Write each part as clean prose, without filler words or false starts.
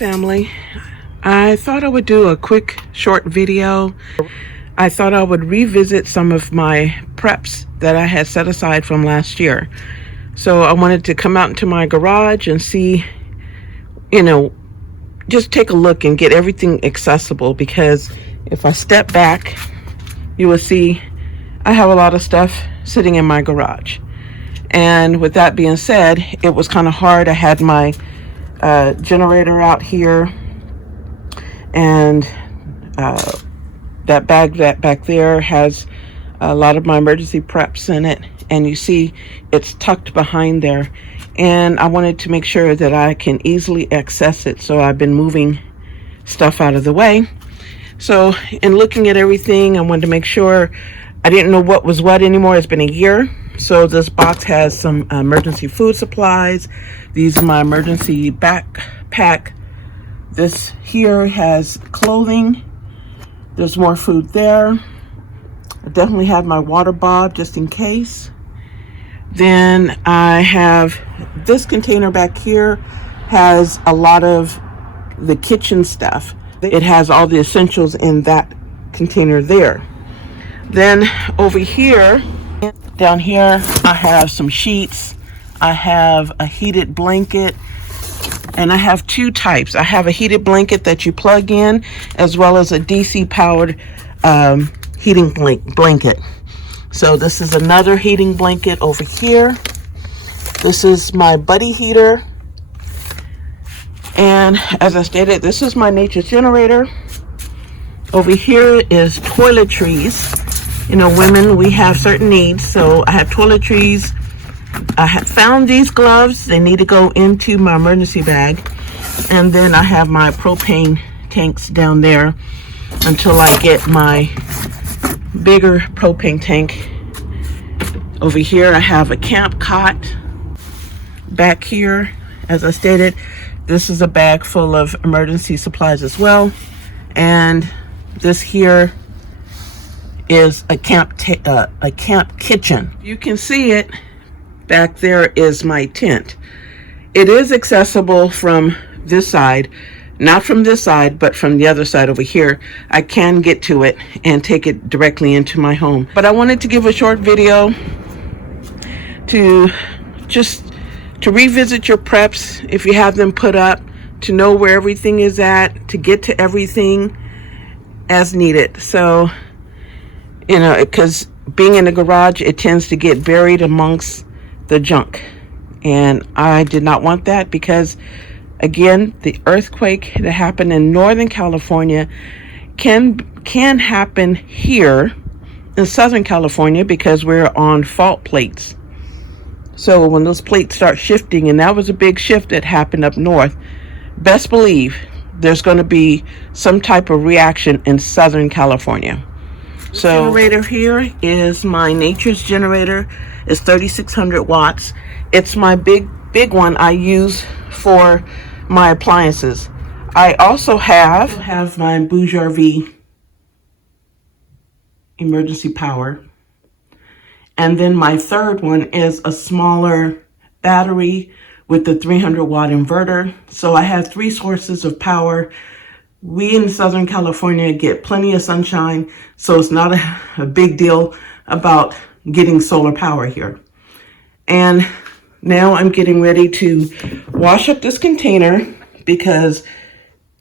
family. I thought I would do a quick short video. I thought I would revisit some of my preps that I had set aside from last year. So I wanted to come out into my garage and see, just take a look and get everything accessible, because if I step back, you will see I have a lot of stuff sitting in my garage. And with that being said, it was kind of hard. I had my generator out here, and that bag that back there has a lot of my emergency preps in it, and you see it's tucked behind there, and I wanted to make sure that I can easily access it, so I've been moving stuff out of the way. So in looking at everything, I wanted to make sure I didn't know what was what anymore. It's been a year. So this box has some emergency food supplies. These are my emergency backpack. This here has clothing. There's more food there. I definitely have my water bottle just in case. Then I have this container back here, has a lot of the kitchen stuff. It has all the essentials in that container there. Then over here, down here, I have some sheets. I have a heated blanket, and I have two types. I have a heated blanket that you plug in, as well as a DC powered heating blanket. So this is another heating blanket over here. This is my buddy heater. And as I stated, this is my nature's generator. Over here is toiletries. Women, we have certain needs. So I have toiletries. I have found these gloves. They need to go into my emergency bag. And then I have my propane tanks down there until I get my bigger propane tank. Over here, I have a camp cot. Back here, as I stated, this is a bag full of emergency supplies as well. And this here is a camp kitchen. You can see it. Back there is my tent. It is accessible from this side, not from this side, but from the other side over here. I can get to it and take it directly into my home. But I wanted to give a short video to revisit your preps if you have them put up, to know where everything is at, to get to everything as needed. So, because being in the garage, it tends to get buried amongst the junk. And I did not want that, because, again, the earthquake that happened in Northern California can happen here in Southern California, because we're on fault plates. So when those plates start shifting, and that was a big shift that happened up north, best believe there's going to be some type of reaction in Southern California. So generator here is my nature's generator. It's 3,600 watts. It's my big one I use for my appliances. I also have my Bouge emergency power. And then my third one is a smaller battery with the 300 watt inverter. So I have three sources of power. We in Southern California get plenty of sunshine, so it's not a big deal about getting solar power here. And now I'm getting ready to wash up this container, because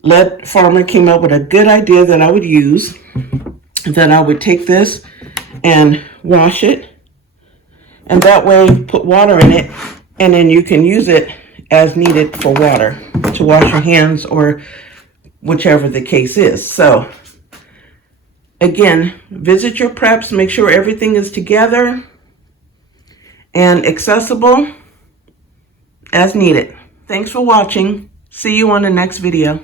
Lead Farmer came up with a good idea that I would use, that I would take this and wash it, and that way put water in it, and then you can use it as needed for water to wash your hands or whichever the case is. So again, visit your preps, make sure everything is together and accessible as needed. Thanks for watching. See you on the next video.